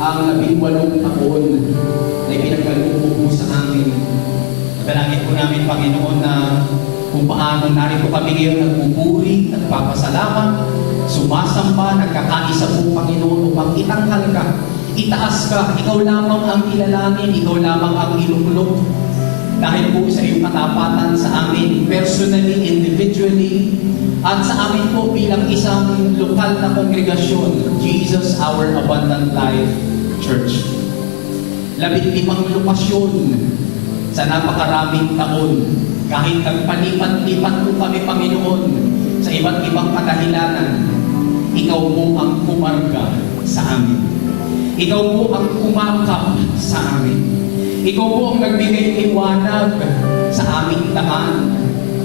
ang 18 taon na ipinagkaloob po sa amin. Nagalangin po namin, Panginoon, na kung paano narito kami ngayon nagpupuri, nagpapasalamat, sumasamba, nagkakaisa po, Panginoon, upang itanghal ka, itaas ka, ikaw lamang ang kilalanin, ikaw lamang ang iluklok. Dahil po sa iyong katapatan sa amin, personally, individually, at sa amin po bilang isang lokal na kongregasyon, Jesus Our Abundant Life Church. 15 lokasyon sa napakaraming taon. Kahit nagpalipat-lipat po kami, Panginoon, sa iba't ibang kadahilanan, ikaw po ang kumarga sa amin. Ikaw po ang kumakap sa amin. Ikaw po ang nagbigay liwanag sa aming daan.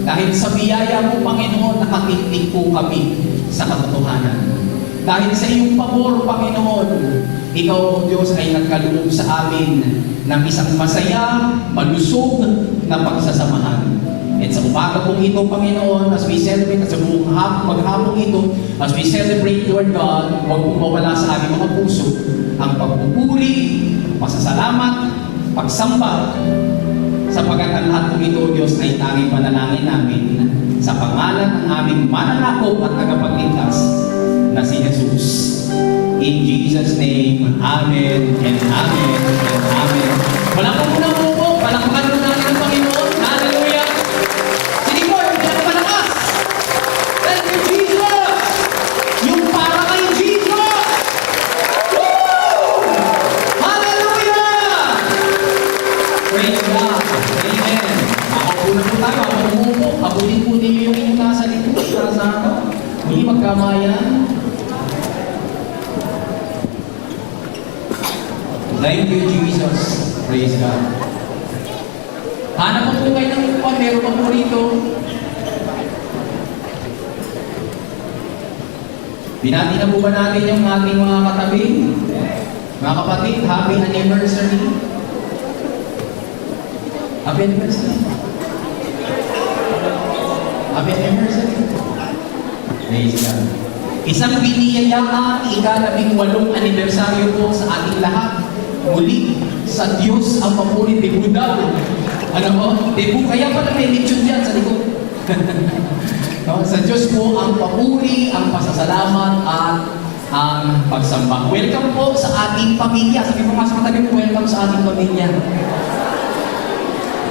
Dahil sa biyaya mo, Panginoon, nakatindig po kami sa katotohanan. Dahil sa iyong pabor, Panginoon, ikaw po, Diyos, ay nagkaloob sa amin ng isang masaya, malusog na pagsasamahan. At sa umaga pong ito, Panginoon, as we celebrate, at sa buong maghapong ito, as we celebrate, Lord God, huwag pong mawala sa aming mga puso ang pagpupuri, pasasalamat, pagsamba, sapagkat ang lahat po ito, Diyos, ay tanging panalangin namin sa pangalan ng aming mananakop at tagapagligtas na si Jesus. In Jesus' name, Amen and Amen and Amen. Wala po muna po, palakpakan po natin ang Panginoon. Hallelujah! Sige po, yung pinapalakas. Thank you, Jesus! Yung para kay Jesus! Woo! Hallelujah! Praise God! Amen! Makaupo na po tayo, makaupo. Abutin po ninyo yung inyong nasa likod para sa muli magkamayan. Thank you, Jesus. Praise God. Hanap po kayo ng upan. Meron pa po rito. Binati na po ba natin yung ating mga katabi? Mga kapatid, happy anniversary. Happy anniversary. Happy anniversary. Praise God. Isang biniyayaan, ika-18 anibersaryo po sa ating lahat. Muli, sa Diyos ang papuri, debu daw. Ano mo? Debu, kaya pala may lechon dyan sa likod. No? Sa Diyos po ang papuri, ang pasasalamat, at ang pagsamba. Welcome po sa ating pamilya. Sabi po nga sa katabi po, welcome sa ating pamilya.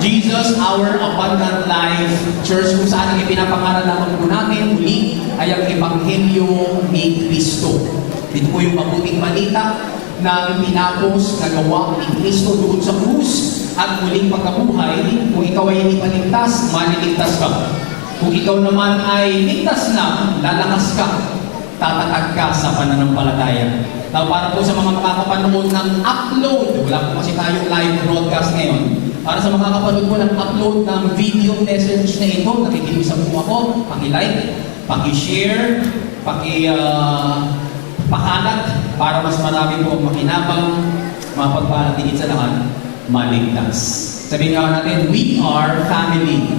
Jesus, Our Abundant Life Church, kung saan ang ipinapangaralaman po natin, muli, ay ang Ebanghelyo ni Cristo. Ito po yung mabuting balita na pinapos na gawa ni Cristo doon sa krus at muling pagkabuhay. Kung ikaw ay hindi paligtas, maliligtas ka. Kung ikaw naman ay ligtas na, lalakas ka, tatatag ka sa pananampalataya. Now, para po sa mga makakapanood ng upload, wala po kasi tayong live broadcast ngayon, para sa makakapanood po ng upload ng video message na ito, nakikiisa po ako, paki-like, paki-share, pakalat, para mas marami po makinabang, mapagpalatingin sa lahat, maligtas. Sabihin nga natin, we are family.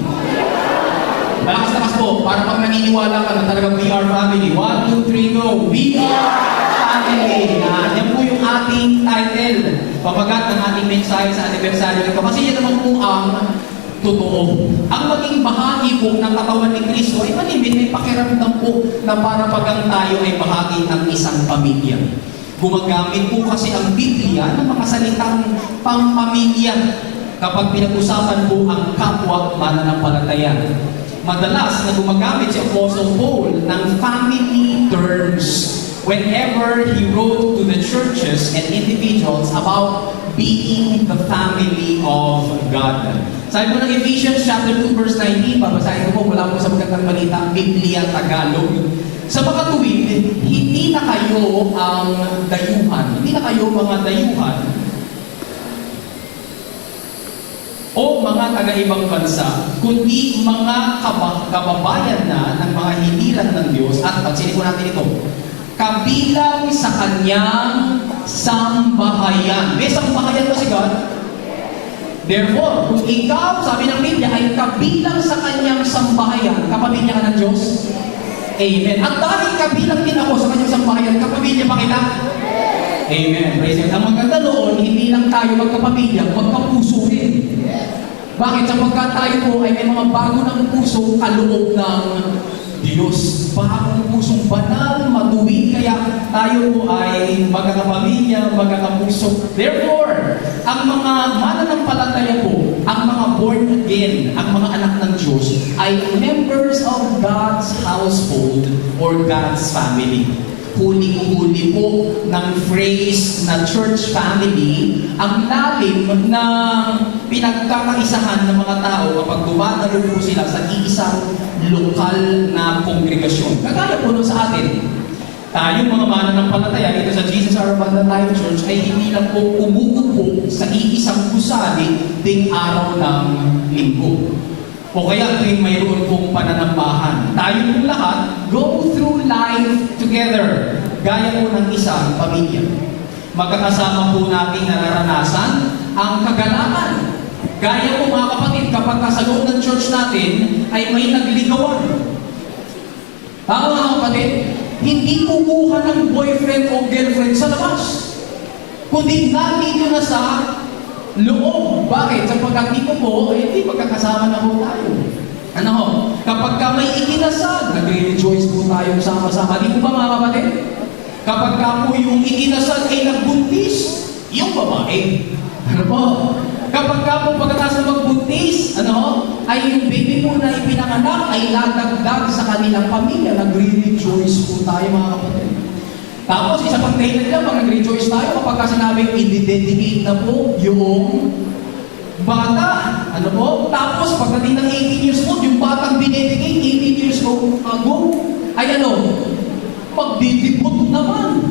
Malakas-lakas po, para pag naniniwala ka na talagang we are family. 1, 2, 3, go! We are family! Yan po yung ating title. Pamagat ng ating mensahe sa anibersaryo nito. Kasi yan naman po ang totoo. Ang maging bahagi po ng katawan ni Kristo ay manimit, may pakiramdam po na para pagang tayo ay bahagi ng isang pamilya. Gumagamit po kasi ang Biblia ng mga salitang pampamilya kapag pinag-usapan po ang kapwa mananampalataya. Madalas na gumagamit si Apostle Paul ng family terms whenever he wrote to the churches and individuals about being the family of God. Sabi po ng Ephesians chapter 2 verse 19, babasahin ko po mula po sa magandang balita, Biblia Tagalog. Sa mga tuwid, hindi na kayo ang dayuhan, hindi na kayo mga dayuhan o mga taga-ibang bansa, kundi mga kababayan na ng mga hiniran ng Diyos. At pansinin po natin ito, kabilang sa kanyang sambahayan. May sambahayan ba si God? Therefore, kung ikaw, sabi ng Biblia, ay kabilang sa kanyang sambahayan, kapamilya ka ng Diyos? Amen. At dahil kabilang din ako sa kanyang sambahayan, kapamilya ba kita? Amen. Praise God. Ang maganda noon, hindi lang tayo magkapamilya, magkapuso rin. Bakit? Sapagkat tayo po ay may mga bago ng puso kaloob ng Diyos. Bagong pusong banal, matuwid, kaya tayo po ay magkakapamilya, magkakapuso. Therefore, ang mga mananampalataya po, ang mga born again, ang mga anak ng Diyos, ay members of God's household or God's family. Huli-huli po ng phrase na church family, ang lalim na pinagkakaisahan ng mga tao kapag dumadalo po sila sa iisang lokal na kongregasyon. Kagaya po nun sa atin, tayong mga mananampalataya dito sa Jesus Our Abundant Life Church ay hindi lang po umuupo sa iisang gusali ting araw ng linggo. O kaya tuwing mayroon pong pananambahan. Tayo pong lahat go through life together. Gaya po ng isang pamilya. Magkakasama po nating nararanasan ang kagalakan. Gaya po mga kapatid, kapag sa loob ng church natin ay may nagligawan. Tama mga kapatid, hindi kukuha ng boyfriend o girlfriend sa labas. Kundi nandito na sa loob. Bakit? Sapagkat dito po, hindi magkakasama na po tayo. Ano ho? Kapag ka may ikinasal, nagre-rejoice po tayo sama-sama. Di po ba mga kapatid? Kapag ka po yung ikinasal ay nagbuntis, yung babae. Ano po? Kapag ka po pagkatapos na magbuntis, ano ho? Ay yung baby po na ipinanganak ay ladagdag sa kanilang pamilya. Nagre-rejoice po tayo mga kapatid. Tapos, isa pang dahilan lang, pag nag-rejoice tayo kapag ka sinabing i-dedicate na po yung bata. Ano po? Tapos, pagdating ng 18 years old, yung batang dinedicate 18 years old ago, ay ano? Magdidipot naman.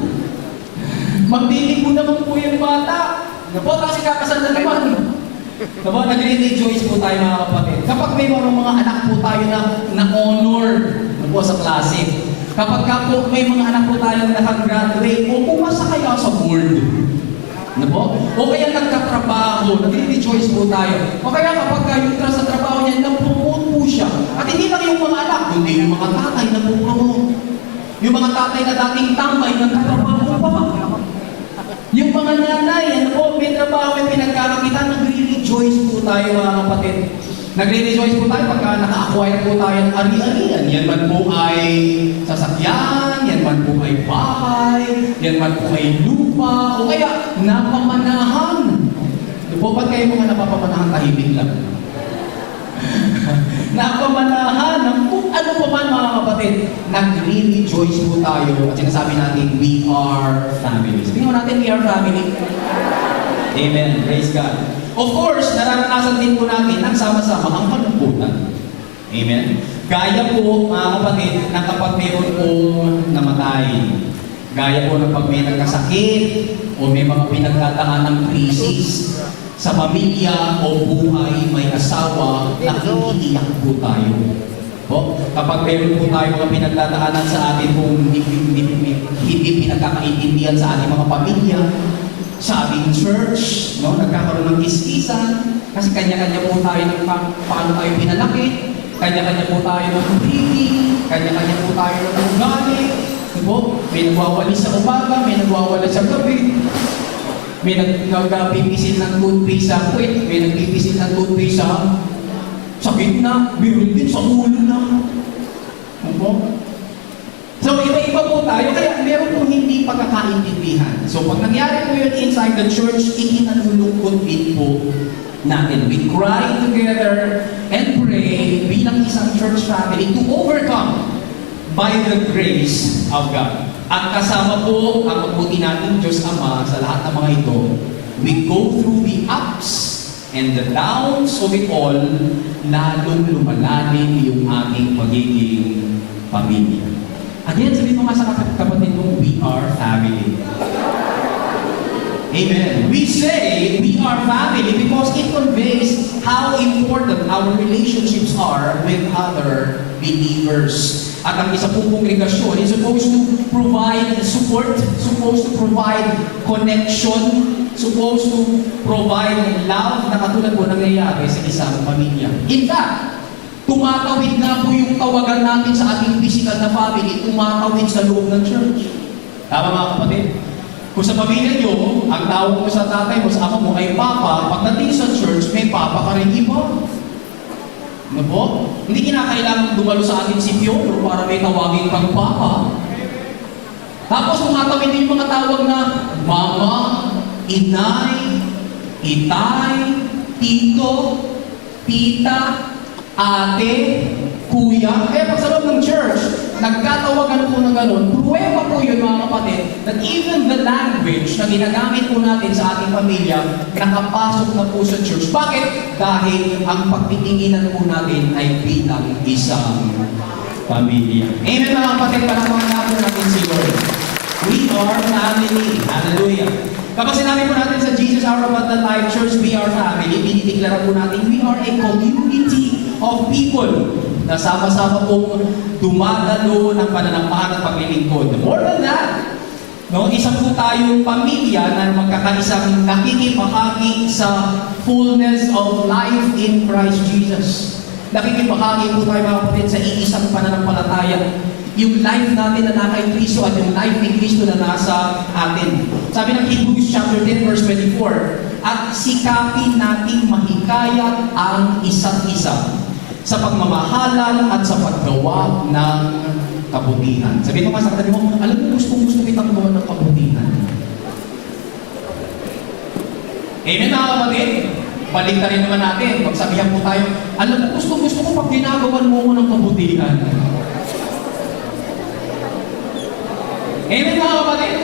Magdidipot naman po yung bata. Ano po? Kasi kakasal na naman. Ano po? Nag-rejoice po tayo mga kapatid. Kapag may mga anak po tayo na honor, ano po, sa klase. Kapag ka po may mga anak po tayo na nakagraduate o pumasa kaya sa board. Ano po? O kaya nagkatrabaho, nagre-rejoice po tayo. O kaya kapag yung sa trabaho niya, napromote po siya. At hindi lang yung mga anak, kundi yung mga tatay na promote. Yung mga tatay na dating tambay, nagtatrabaho pa. Yung mga nanay, ano po, may trabaho, may pinagkakakitan, nagre-rejoice po tayo mga kapatid. Nagre-rejoice po tayo pagka naka-acquire po tayo ng ari-arian. Yan man po ay sasakyan, yan man po ay bahay, yan man po ay lupa, o kaya napamanahan. Ito po, ba't kayo mga napapamanahan tahimik lang? Napamanahan ng kung ano pa man mga kapatid. Nagre-rejoice po tayo at sinasabi natin, we are family. Sabihin mo natin, we are family. Amen. Praise God. Of course, nararanasan din po natin ang sama-sama ang kalungkutan. Amen? Gaya po, mga kapatid, na kapag mayroon pong namatay. Gaya po na pag may nagkasakit o may mga pinagdadaan ng krisis sa pamilya o buhay, may asawa, nakikiiyak po tayo. O, kapag mayroon po tayo mga pinagdadaanan sa atin kung hindi pinagkakaintindihan sa ating mga pamilya, sa ating church, no, nagkakaroon ng iskisan, kasi kanya-kanya po tayo ng paano tayo pinalaki, kanya-kanya po tayo ng breeding, kanya-kanya po tayo ng ugali, diba? May nagwawali sa umaga, may nagwawala sa gabi, may nagpipisil ng toothpaste sa puwet, may nagpipisil ng toothpaste sa gitna, meron din sa ulo na. Diba? So, iba-iba po tayo, kaya meron pong hindi pagkakaintindihan. So, pag nangyari po yun inside the church, ikinanulungkot din po natin. We cry together and pray bilang isang church family to overcome by the grace of God. At kasama po ang mabuti natin Diyos Ama sa lahat ng mga ito, we go through the ups and the downs of it all, lalong lumalalim yung ating pagiging pamilya. Again, sabihin mo nga sa kapatid mo, we are family. Amen. We say we are family because it conveys how important our relationships are with other believers. At ang isa pong kongregasyon is supposed to provide support, supposed to provide connection, supposed to provide love na katulad po nangyayari sa isang pamilya. In fact, tumatawid na po yung tawagan natin sa ating physical na family, tumatawid sa loob ng church. Tama mga kapatid? Kung sa pamilya nyo, ang tawag mo sa tatay mo, sa ama mo ay papa, pagdating sa church, may papa ka rin iba. Ano po? Hindi kinakailangan dumalo sa ating si Piolo para may tawagin kang papa. Tapos tumatawid din yung mga tawag na mama, inay, itay, tito, tita, ate, kuya. Kaya pag sa loob ng church, nagkatawagan po ng gano'n, pruweba po yun mga kapatid, that even the language na ginagamit po natin sa ating pamilya, nakapasok na po sa church. Bakit? Dahil ang pagtitinginan po natin ay bilang isang pamilya. Amen mga kapatid, panahon natin natin si Lord. We are family. Hallelujah. Kapag sinabi po natin sa Jesus Our Abundant Life Church, we are family, dinideklara po natin, we are a community of people na sama-sama pong dumadalo ng pananampahan at paglilingkod. More than that, no, isa po tayong pamilya na magkakaisang nakikibahagi sa fullness of life in Christ Jesus. Nakikibahagi po tayo mga kapatid sa iisang pananampalataya. Yung life natin na nasa Kristo at yung life ni Kristo na nasa atin. Sabi ng Hebrews chapter 10 verse 24, at sikapin nating mahikayat ang isa't isa sa pagmamahalan at sa paggawa ng kabutihan. Sabi mo nga sa katabi mo, alam mo, gusto kitang gawa ng kabutihan. Amen mga kapatid? Balik na rin naman natin. Pagsabihan po tayo, alam mo, gusto ko pag ginagawan mo ng kabutihan. Amen mga kapatid?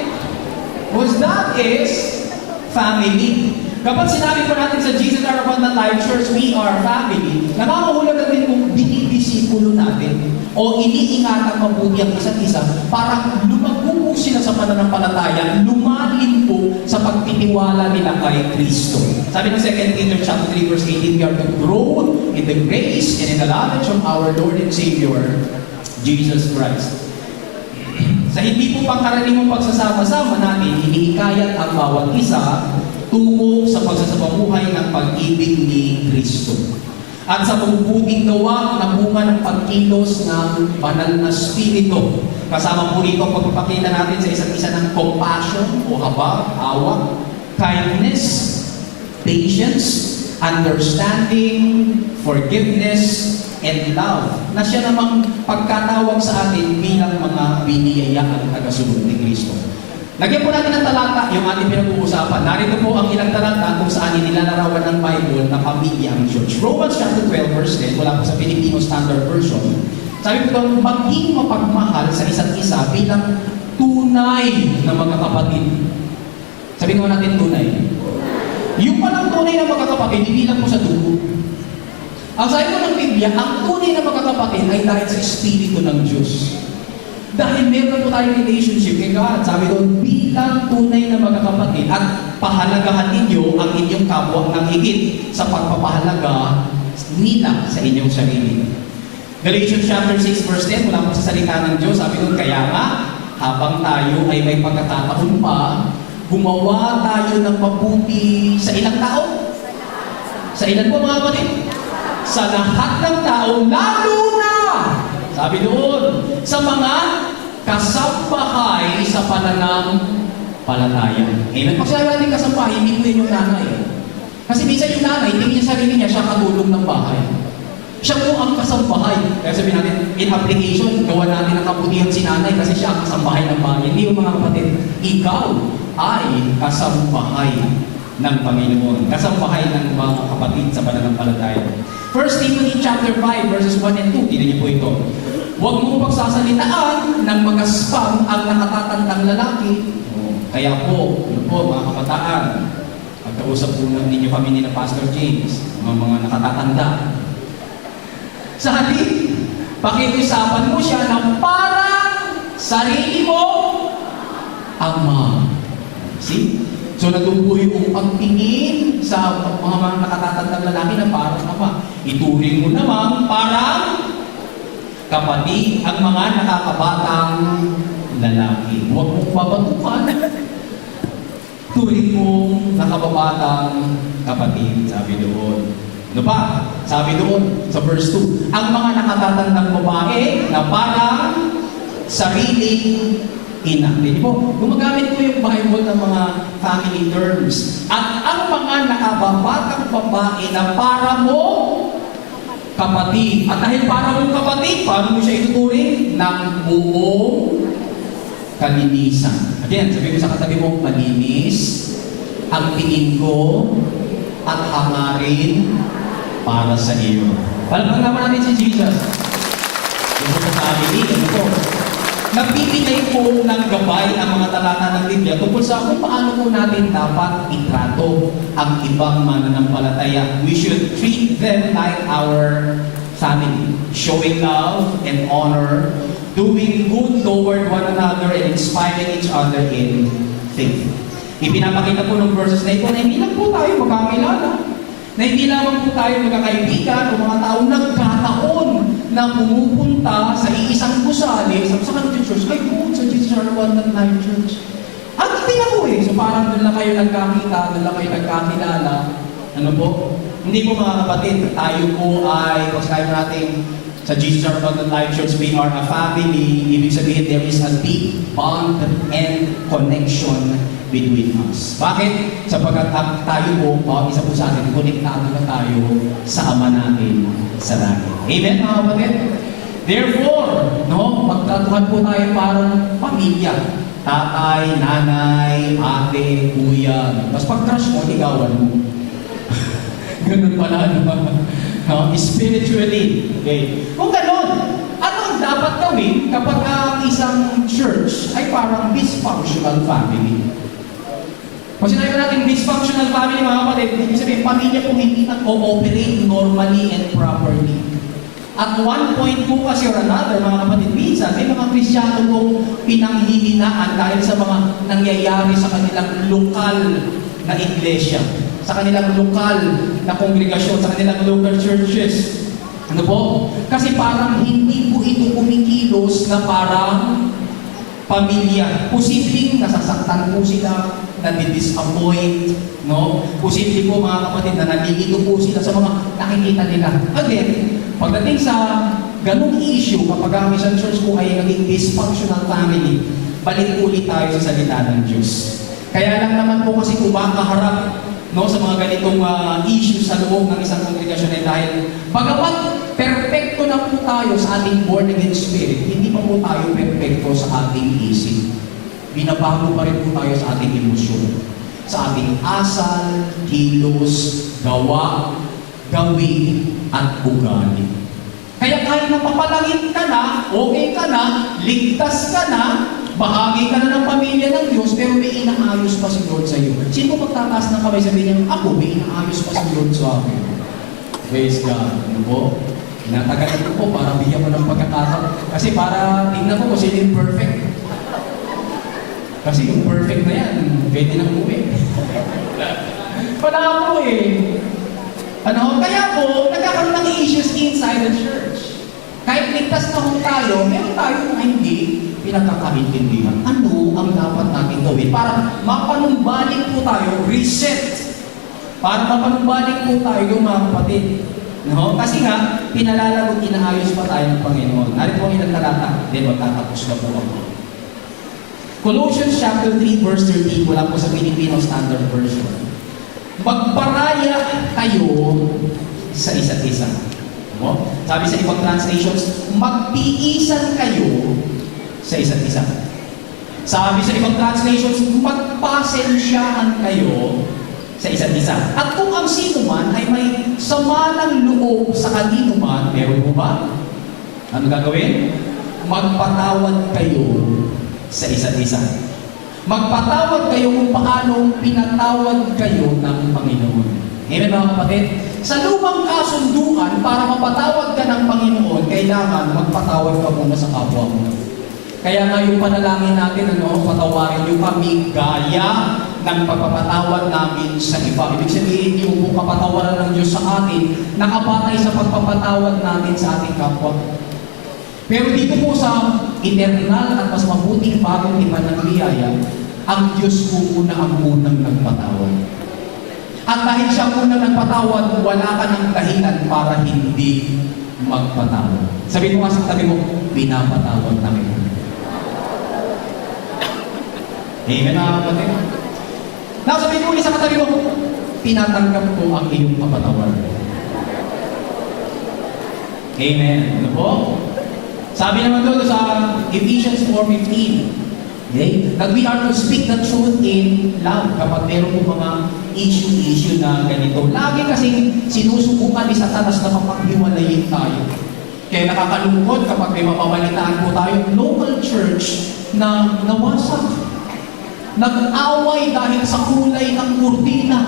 Because that is family. Kapag sinabi po natin sa Jesus Our Abundant Life Church, we are family, nakakahulog natin kung binibisikulo natin o iniingatan mabuti ang isa't isa para lumago po sila sa pananampalataya, lumalim po sa pagtitiwala nila kay Kristo. Sabi ng 2 Peter chapter 3 verse 18, we are to grow in the grace and in the knowledge of our Lord and Savior, Jesus Christ. Sa hindi po pangkaraniwang pagsasama-sama natin, hinihikayat ang bawat isa tungo sa pagsasabamuhay ng pag-ibig ni Kristo. At sa mabubuting gawa na bunga ng pagkilos ng banal na spirito. Kasama po rito ang pagpapakita natin sa isa't isa ng compassion o habag, awa, kindness, patience, understanding, forgiveness, and love, na siya namang pagkatawag sa atin bilang mga biniyaya at tagasunod ni Kristo. Lagyan po natin ng talata yung ating pinag-uusapan. Narito po ang ilang talata kung saan inilalarawan ng Bible na pamilya ang church. Romans chapter 12 verse 10, wala po sa Filipino Standard Version. Sabi po doon, maging mapagmahal sa isa't isa bilang tunay na mga kapatid. Sabi naman natin tunay. Yung palang tunay na mga kapatid, hindi lang po sa dugo. Ang sabi po ng Biblia, ang tunay na mga kapatid ay dahil sa Espiritu ng Diyos. Dahil meron po tayong relationship kay God. Sabi doon, bilang tunay na mga kapatid at pahalagahan ninyo ang inyong kapwa ng higit sa pagpapahalaga nila sa inyong sarili. Galatians chapter 6 verse 10, mula po sa salita ng Diyos, sabi doon, kaya nga, habang tayo ay may pagkakataon pa, gumawa tayo ng mabuti sa ilang tao? Sa ilan po mga kapatid? Sa lahat ng tao, lalo na, sabi doon, sa mga kasambahay sa pananampalataya. Amen. Pag sinabi natin kasambahay, hindi po yun yung nanay. Kasi minsan yung nanay, tingin niya sarili niya, siya katulong ng bahay. Siya po ang kasambahay. Kaya sabihin natin, in application, gawa natin ang kabutihan si nanay kasi siya ang kasambahay ng bahay. Hindi yung mga kapatid, ikaw ay kasambahay ng Panginoon. Kasambahay ng mga kapatid sa pananampalataya. 1 Timothy chapter 5 verses 1 and 2. Tingnan niyo po ito. Huwag mong pagsasalitaan ng mga spam ang nakatatandang lalaki. Kaya po, ano po mga kabataan, pagkausap po ninyo kami ni na Pastor James, mga nakatatanda. Sa halip, pakiusapan mo siya ng parang sarili mo ama. See? So nagbubuhay yung pagtingin sa mga nakatatandang lalaki na parang ama. Ituring mo naman parang kapatid ang mga nakakabatang lalaki. Huwag mong babatukan. Turing mong nakababatang kapatid, sabi doon. Ano pa? Sabi doon sa verse 2, ang mga nakatatandang babae na parang sariling ina. Hindi po, gumagamit ko yung Bible ng mga family terms. At ang mga nakababatang babae na para mo kapatid. At dahil para mong kapatid, paano mo siya ituturing? Ng buong kalinisan. Again, sabi ko sa katabi mo, malinis, ang tingin ko, at hangarin para sa iyo. Palapag naman natin si Jesus. Ito po sa amin, ano po? Nagbibigay po ng gabay ang mga talata ng Biblia tungkol sa kung paano po natin dapat itrato ang ibang mananampalataya. We should treat them like our family, showing love and honor, doing good toward one another and inspiring each other in faith. Ipinapakita po ng verses na ito na hindi lang po tayo magkakilala, na hindi lamang po tayo magkakaibigan o mga taong nagkataon na pumupunta sa iisang gusali sa kanto church. Ay po, sa Jesus Arwan Life Church. At hindi na po So parang doon lang kayo nagkakita, doon lang kayo nagkakilala. Ano po? Hindi po mga kapatid, tayo po ay, kung sabi natin, sa Jesus Arwan Life Church, we are a family. Ibig sabihin, there is a deep bond and connection between us. Bakit? Sapagkat tayo po, bawat isa po sa atin, konektado na tayo sa Ama natin sa langit. Amen, mga kapatid? Therefore, magtatuhan po tayo parang pamilya. Tatay, nanay, ate, kuya. Tapos pag-crush mo, ligawan mo. Ganun pala, spiritually. Okay. Kung ganun, ano ang dapat gawin kapag ang isang church ay parang dysfunctional family? Kung sinabi natin dysfunctional family, mga kapatid, ibig sabihin, pamilya kung hindi na-cooperate normally and properly. At one point po kasi or another, mga kapatid, minsan, may mga Kristyano pong pinanghihinaan dahil sa mga nangyayari sa kanilang lokal na iglesia, sa kanilang lokal na kongregasyon, sa kanilang local churches. Ano po? Kasi parang hindi po ito kumikilos na parang pamilya. Posibleng nasasaktan po sila, nadi-disappoint, no? Posible po mga kapatid na nalilito po sila sa mga nakikita nila. Again, pagdating sa ganung issue, kapag ang isang church po ay naging dysfunctional family, balik ulit tayo sa salita ng Diyos. Kaya lang naman po kasi kumakaharap sa mga ganitong issues sa loob ng isang kongregasyon ay dahil bagamat perfecto na po tayo sa ating born again spirit, hindi pa po tayo perfecto sa ating isip. Binabago pa rin po tayo sa ating emosyon, sa ating asal, kilos, gawa, gawin, at ugali. Kaya kahit napapalangit ka na, okay ka na, ligtas ka na, bahagi ka na ng pamilya ng Diyos, pero may inaayos pa si Lord sa iyo. Sino magtataas ng kamay sabihin niya, ako, may inaayos pa si Lord sa akin. Praise God. Ano po? Inatagalan ko po para bigyan mo ng pagkakataon. Kasi para tingnan ko kung sino yung perfect. Kasi yung perfect na yan, pwede nang umuwi. Wala po Kaya po, nagkakaroon ng issues inside the church. Kahit ligtas na kung tayo, meron tayo na hindi pinagkakaintindihan. Ano ang dapat natin gawin? Para mapanumbalik po tayo, reset. Para mapanumbalik po tayo, mga kapatid. Kasi nga, pinalalagot, inaayos pa tayo ng Panginoon. Narito ang ilang talata. Then, magtatapos na po ako. Colossians chapter 3, verse 13, wala po sa Filipino Standard Version. Magparaya kayo sa isa't isa. Sabi sa ibang translations, magtiisan kayo sa isa't isa. Sabi sa ibang translations, magpasensyahan kayo sa isa't isa. At kung ang sino man ay may sama ng loob sa kanino man, meron mo ba? Ano gagawin? Magpatawad kayo sa isa't isa. Magpatawad kayo kung paano pinatawad kayo ng Panginoon. Amen, mga kapatid? Sa lumang kasunduan, para mapatawad ka ng Panginoon, kailangan magpatawad ka muna sa kapwa mo. Kaya nga yung panalangin natin, patawarin niyo kami gaya ng pagpapatawad namin sa iba. Ibig sabihin, yung kapatawaran ng Diyos sa atin, nakabatay sa pagpapatawad natin sa ating kapwa. Pero dito po sa eternal at mas mabuting bagong tipan ng biyaya, ang Diyos po muna ang unang nagpatawad. At dahil siya muna nagpatawad, wala ka ng dahilan para hindi magpatawad. Sabi mo nga sa tabi mo, pinapatawad namin. Amen, mga kapatid. Nakasabihin ko ulit sa katabi mo, tinatanggap ko ang iyong kapatawaran. Amen. Ano po? Sabi naman doon sa Ephesians 4:15, okay? That we are to speak the truth in love. Kapag meron po mga issue na ganito. Lagi kasi sinusubukan ni Satanas na mapaghiwalayin tayo. Kaya nakakalungkot kapag may mapabalitaan po tayo, local church na nawasak. Nag-away dahil sa kulay ng kurtina.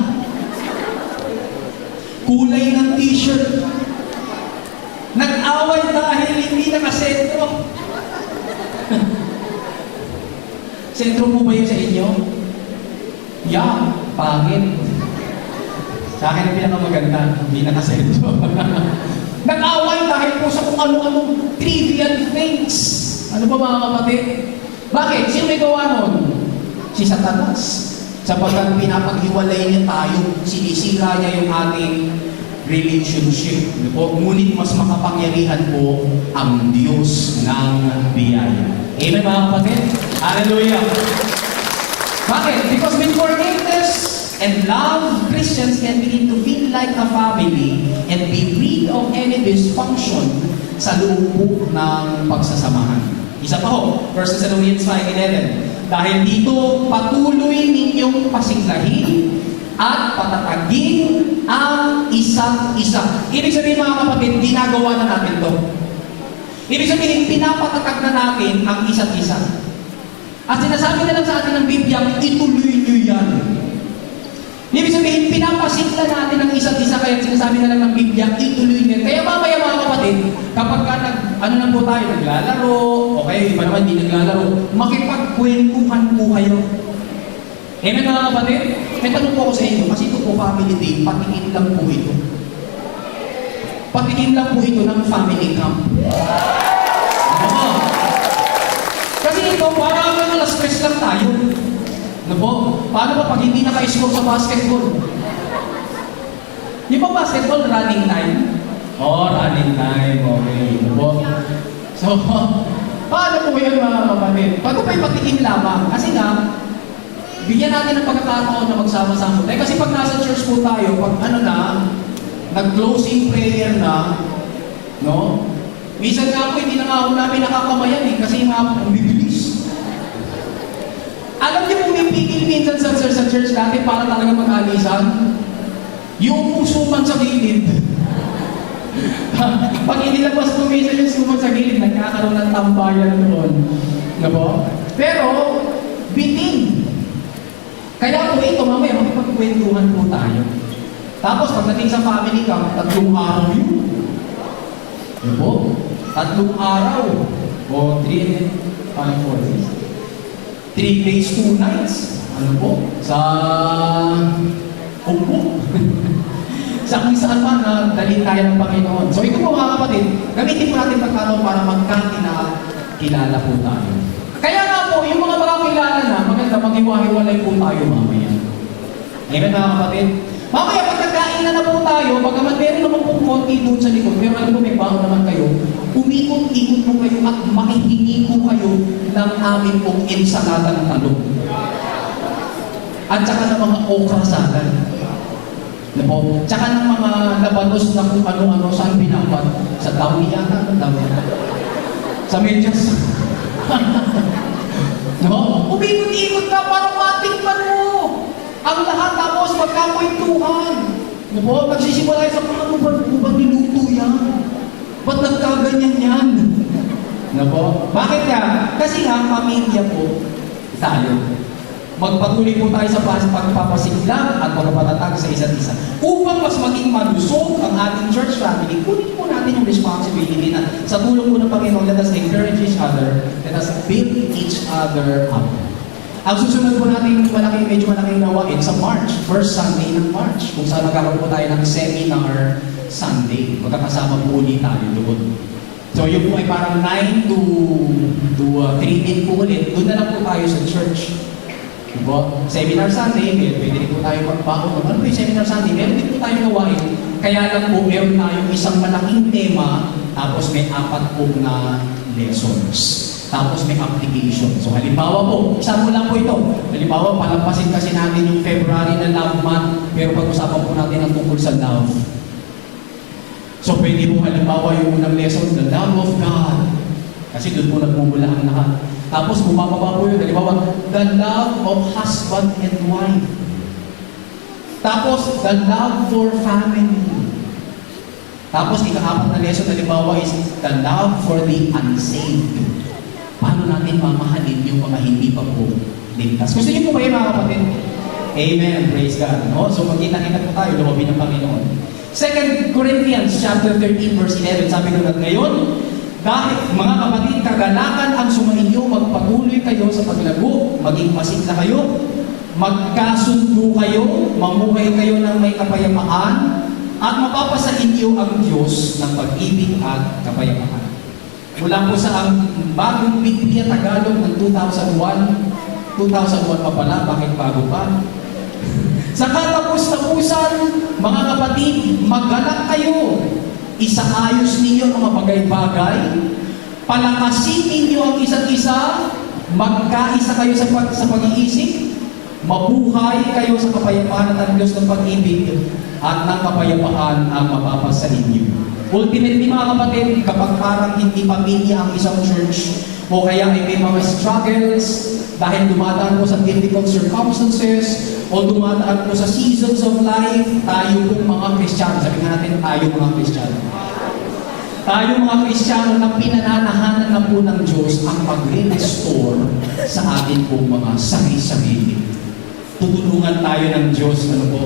Kulay ng t-shirt. Nag-away dahil hindi nakasentro. Sentro mo ba yun sa inyo? Yeah, pangit. Sa akin ang pinakamaganda, hindi nakasentro. Nag-away dahil po sa kung ano-anong trivial things. Ano ba mga kapatid? Bakit? Sino may gawa nun? Si Satanas. Sapagkat pinapaghiwalay niya tayo, sinisira niya yung ating relationship. Ngunit mas makapangyarihan po ang Diyos ng biyaya. Amen mga kapatid? Hallelujah! Bakit? Because with forgiveness and love, Christians can begin to feel like a family and be rid of any dysfunction sa loob po ng pagsasamahan. Isa pa ho, 1 Thessalonians 5:11. Dahil dito, patuloy ninyong pasiglahin at patatagin ang isa't isa. Ibig sabihin mga kapatid, ginagawa na natin to. Ibig sabihin, pinapatatag na natin ang isa't isa. At sinasabi na lang sa atin ng Biblia, ituloy nyo yan. Ibig sabihin, pinapasigla natin ang isa't isa, kaya sinasabi na lang ng Biblia, ituloy nyo. Kaya mamaya mga kapatid, kapag ka ano lang po tayo, naglalaro, okay, iba naman hindi naglalaro, makipagkwentuhan po kayo. Amen mga kapatid? May tanong po ako sa inyo, kasi ito po family day, patikin lang po ito. Patikin lang po ito ng family camp. Ano? Kasi ito, parang na-stress lang tayo. Ano po? Paano ba pag hindi naka-score sa basketball? Yung pa basketball, running time? Running time. Okay. Ano po? So, paano po yun mga kapatid? Paano pa yung patikin lamang? Kasi nga, bigyan natin ng pagkakataon na magsama-sama. Kasi pag nasa church po tayo, pag nag-closing prayer na, no? Minsan nga po, hindi na nga ako namin nakakamayan kasi nga ang bibilis. Alam niyo po, may pigil minsan sa church natin para talaga mag-alisan. Yung pusuman sa gilid. Pag inilabas po minsan yung suman sa gilid, nagkakaroon ng tambayan doon. Diba? Pero, bitin. Kaya po ito, mamaya makipagkwentuhan po tayo. Tapos, pagdating sa family camp, 3 araw yun. Ano po? 3 araw. O 3 days, 2 nights. Ano po? Sa Ugbo. Sa kung saan man na dalhin tayo ng Panginoon. So ito po mga kapatid, gamitin po natin pagkano para magkakilala po tayo. Kaya nga po, yung mga makakilala na, maganda maghiwa-hiwalay po tayo mamaya. Amen mga kapatid? Mamaya pagkakain na po tayo, bagaman meron naman po konti doon sa likod, pero ano po may bago naman kayo, umikot-ikot po kayo at makihingi po kayo ng amin pong ensalada ng talong. At saka ng mga okra salad. Tsaka ng mga labanos na kung ano-ano saan binapat. Sa dawni yata, sa medyas. No? Umikot-ikot ka para matikman mo ang lahat, tapos magkakwentuhan. Magsisimula sa ano ba niluto yan? Ba't nagkaganyan yan? Bakit ka? Kasi nga, pamilya po tayo. Magpatuloy po tayo sa pagpapasigla at pagpapatatag sa isa't isa. Upang mas maging malusog ang ating church family, kunin po natin yung responsibility na sa tulong po ng Panginoon, let us encourage each other, let us build each other up. Ang susunod po natin medyo malaking gawain sa March, first Sunday ng March, kung saan magkakaroon po tayo ng seminar Sunday. Magkakasama po ulit tayo doon. So yun po ay parang 9 to 3 din po ulit. Doon na lang po tayo sa church. Seminar Sunday, pwede rin po tayo magbago. Ano po yung Seminar Sunday? Meron din po tayo gawain. Kaya lang po, meron tayong isang malaking tema, tapos may 4 po na lessons. Tapos may application. So halimbawa po, isa mo lang po ito. Halimbawa, palampasin kasi natin yung February na love month, pero pag-usapan po natin ang tungkol sa love. So pwede po halimbawa yung unang lesson, the love of God. Kasi doon po nagmumula ang lahat. Tapos bumababa po yun, halimbawa, the love of husband and wife. Tapos, the love for family. Tapos, ika-apat na lesson, halimbawa, is the love for the unsaved. Paano natin mamahalin yung mga hindi pa po ligtas? Gusto niyo po ba yun, mga kapatid? Amen. Praise God. No? So, magkita-kita po tayo, lumabi ng Panginoon. 2 Corinthians chapter 13, verse 11, sabi ko na ngayon, dahil mga kapatid, kagalakan ang sumainyo, magpatuloy kayo sa paglago, maging masigla kayo, magkasundo kayo, mamuhay kayo ng may kapayapaan, at mapapasa inyo ang Diyos ng pag-ibig at kapayapaan. Mula po sa ang bagong Biblia Tagalog ng 2001 pa pala, bakit bago pa? Sa katapos-tapusan, mga kapatid, maggalak kayo. Isaayos ninyo ang mga bagay-bagay, palakasin ninyo ang isa't isa, magkaisa kayo sa pag-iisip, mabuhay kayo sa kapayapaan at ang Diyos ng pag-ibig at ng kapayapaan ang mapapasa inyo. Ultimately, mga kapatid, kapag parang hindi pamilya ang isang church, o kaya ay may mga struggles, dahil dumadaan po sa difficult circumstances, o dumadaan po sa seasons of life, tayo pong mga Kristiyano, sabihin natin tayo mga Kristiyano. Tayo mga Kristiyano na pinananahanan na po ng Diyos ang pag-restore sa atin pong mga sarili-sarili. Tutulungan tayo ng Diyos, ano po,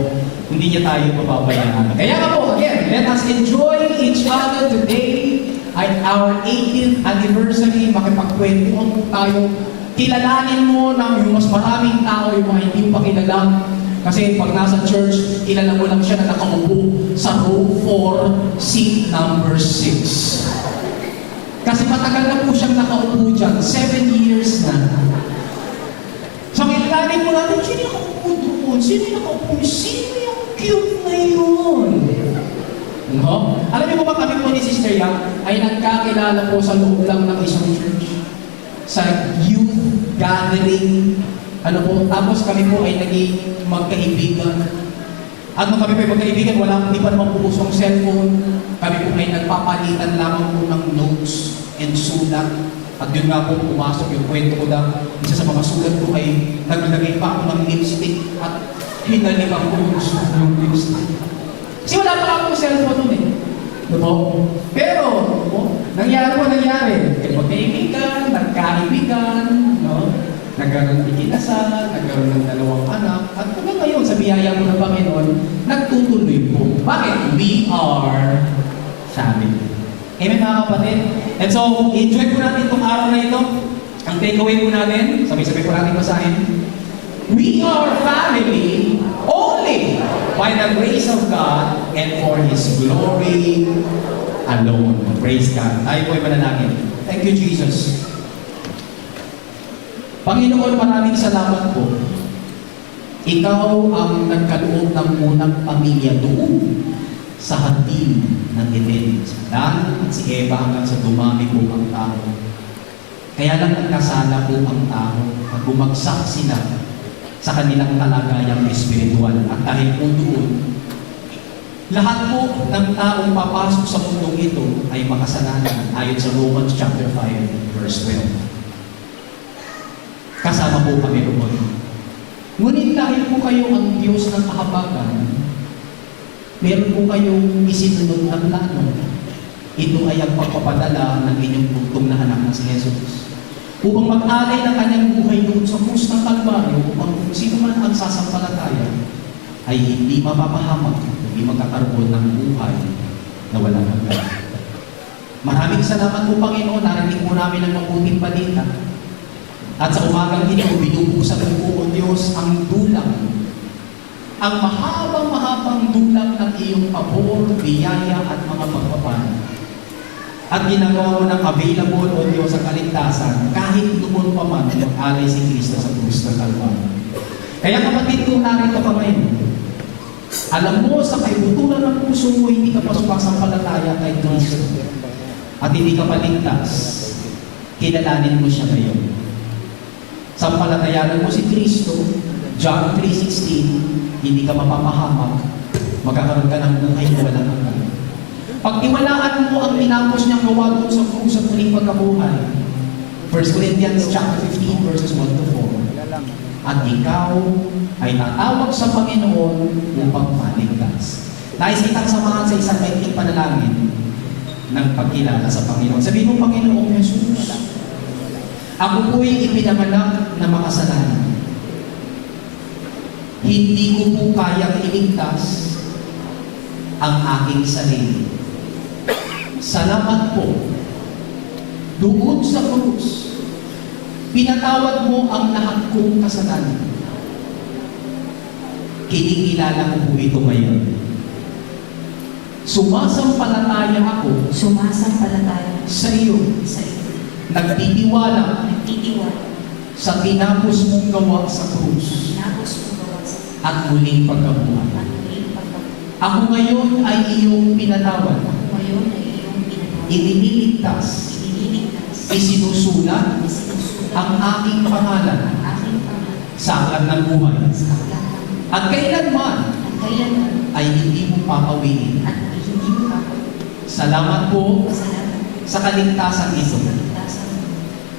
hindi niya tayo pababayaan. Kaya nga po, again, let us enjoy each other today at our 18th anniversary. Makipagkwentuhan po tayo. Kilalanin mo ng yung mas maraming tao, yung mga hindi mo pa kilala. Kasi pag nasa church, kilala mo lang siya na nakaupo sa row 4, seat number 6. Kasi matagal na po siyang nakaupo dyan, 7 years na. So kilalanin mo natin, sino yung nakaupo doon? Sino yung nakaupo? Sino yung cute na yun? No? Alam niyo po ba kami po ni Sister Yang ay nagkakilala po sa loob lang ng isang church? Sa youth gathering, ano po, tapos kami po ay naging magkaibigan. At nung kami po ay magkaibigan, hindi pa naman po usong cellphone. Kami po ay nagpapalitan lamang po ng notes and sulat. At yun nga po, pumasok yung kwento ko na isa sa mga sulat ko ay naglagay pa ako ng lipstick at hinalikan ko yung lipstick. Kasi wala pa akong cellphone nun eh. Diba? Pero, nangyari. Kaya magkaibigan, nagkaibigan, no? Nagkaroon ng ikinasal, nagkaroon ng 2 anak, at hanggang ngayon, sa biyaya mo ng Panginoon, nagtutuloy po. Bakit? We are family. Amen, mga kapatid? And so, enjoy po natin itong araw na ito. Ang takeaway po natin, sabay-sabay po natin basahin. We are family only by the grace of God and for His glory alone. Praise God. Tayo po ay manalangin. Thank you, Jesus. Panginoon, maraming salamat po. Ikaw ang nagkaloob ng unang pamilya doon sa hardin ng Eden. Si Adan at si Eva hanggang sa dumami po ang tao. Kaya lang nagkasala po ang tao at bumagsak sila sa kanilang kalagayang espiritual. At dahil po doon, lahat po ng taong papasok sa mundong ito ay makasalanan ayon sa Romans chapter 5, verse 12. Kasama po kami roon. Ngunit dahil po kayo ang Diyos ng kahabagan, meron po kayong isinunod na plano. Ito ay ang pagpapadala ng inyong bugtong na anak na si Jesus. Upang mag-alay ng kanyang buhay doon sa krus ng Kalbaryo, upang kung sino man ang sasampalataya ay hindi mapapahamak, hindi magkakaroon ng buhay na walang hanggan. Maraming salamat po, Panginoon, narinig po namin ang mabuting balita. At sa umagang ito, binubuksan po, O Diyos, ang dulang, ang mahabang-mahabang dulang ng iyong pabor, biyaya at mga pagpapala. At ginagawa mo ng available, O Diyos, sa kaligtasan, kahit doon pa man mag-alay si Kristo sa krus ng Kalbaryo. Kaya kapatid ko, narito ka ngayon. Alam mo, sa kaibuturan ng puso mo, hindi ka pa sumasampalataya kay Kristo. At hindi ka paligtas. kilalanin mo siya ngayon. Sampalatayanan mo si Kristo, John 3:16, hindi ka mapapahamak, magkakaroon ka ng buhay na walang hanggan. Pagtiwalaan mo ang tinapos niyang gawa doon sa krus at muling pagkabuhay. 1 Corinthians chapter 15 verses 1 to 4. At ikaw ay tatawag sa Panginoon upang maligtas. Nais kitang samahan sa isang maikling panalangin ng pagkilala sa Panginoon. Sabihin mo, Panginoong Jesus, ako po'y ipinanganak na makasalanan. Hindi ko po kayang iligtas ang aking sarili. Salamat po. Doon sa krus, pinatawad mo ang lahat kong kasalanan. Kinikilala ko po ito ngayon. Sumasampalataya ako sa iyo. Nagtitiwala sa tinapos mong gawa sa krus at muling pagkabuhay. Ako ngayon ay iyong pinatawad. Iniligtas. Isinusulat ang aking pangalan sa aklat ng buhay. At kailanman ay hindi mo papawiin. Salamat po sa kaligtasan ito.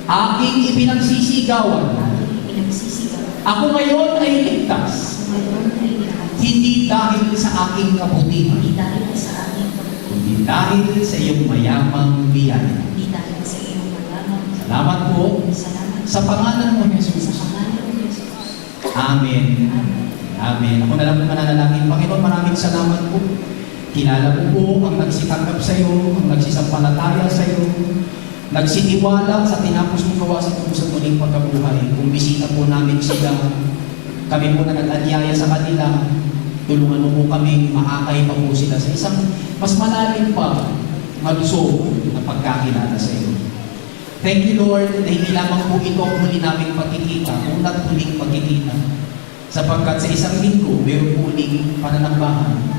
Aking ipinagsisigawan. Ako ngayon ay ligtas. Hindi dahil sa aking kabutihan, kundi dahil sa iyong mayamang biyaya. Salamat po sa pangalan mo, Jesus. Amen. Amen. Ako na lang mananalangin. Panginoon, maraming salamat po. Kilala ko po ang nagsitanggap sa iyo, ang nagsisampalataya sa iyo, nagsitiwala sa tinapos mong gawa sa krus at muling pagkabuhay. Kung bisita po namin sila, kami po na nag-anyaya sa kanila, tulungan mo po kami, maakay pa po sila sa isang mas malalim pa malusog na pagkakilala sa iyo. Thank you, Lord, na hindi lamang po ito ang muli naming pagkikita, unat muling pagkikita. Sapagkat sa isang linggo, mayroon po uling pananambahan.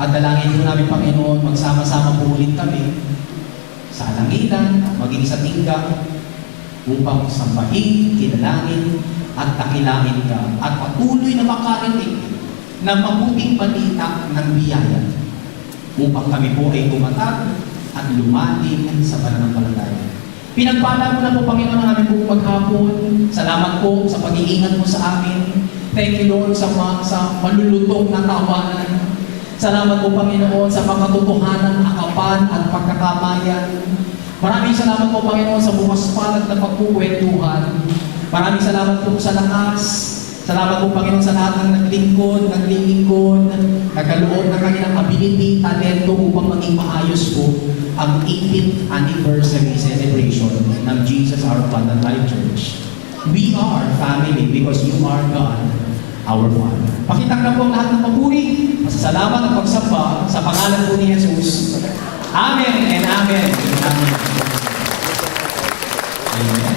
At dalangin po namin, Panginoon, magsama-sama po ulit kami sa alangitan, maging sa tingga, upang sambahin, kinalangin, at dakilain ka. At patuloy na makarinig ng mabuting balita ng biyaya. Upang kami po ay tumatag at lumalim sa pananampalataya. Pinagpala mo na po, Panginoon, ang aming buong maghapon. Salamat po sa pag-iingat mo sa amin. Thank you, Lord, sa malulutong na tawanan. Salamat po, Panginoon, sa pagkatotohanan, akapan, at pagkakamayan. Maraming salamat po, Panginoon, sa bukas palad na pagkuwentuhan. Maraming salamat po sa lakas. Salamat po, Panginoon, sa lahat ng naglingkod, nagkaloob ng kanilang ability, talento upang maging maayos po ang 18th anniversary celebration ng Jesus Our Father Life Church. We are family because you are God, our Father. Pakitang na po ang lahat ng papuri, masasalamat at pagsamba sa pangalan po ni Jesus. Amen and Amen. Amen. Amen.